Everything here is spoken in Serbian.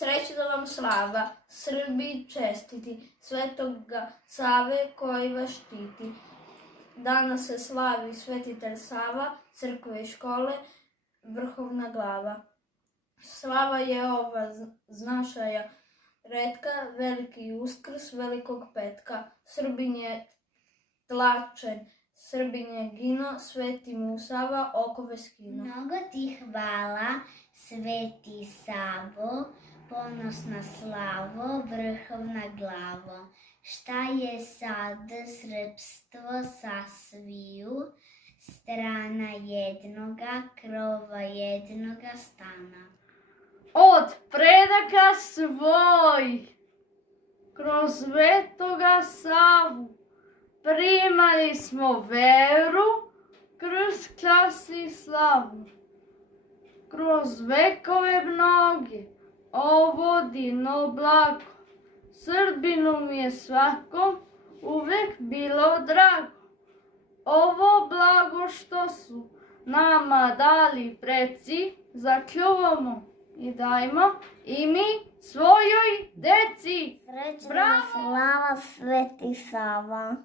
Srećna vam slava, Srbi čestiti, Svetoga Save koji vas štiti. Danas se slavi svetitelj Sava, crkve i škole, vrhovna glava. Slava je ova značaja retka, veliki uskrs velikog petka. Srbin je tlačen, Srbin je gino, sveti mu Sava okove skino. Mnogo ti hvala, sveti Savo, ponosna slavo, vrhovna glavo. Šta je sad srpstvo sasviju, strana jednoga, krova jednoga stana. Od predaka svojih, kroz svetoga Savu, primali smo veru, krst, čast i slavu. Kroz vekove mnoge, ovo divno blago, Srbinu mi je svakom uvek bilo drago. Ovo blago što su nama dali preci, zakljuvamo i dajmo i mi svojoj deci. Srećna slava, sveti Sava.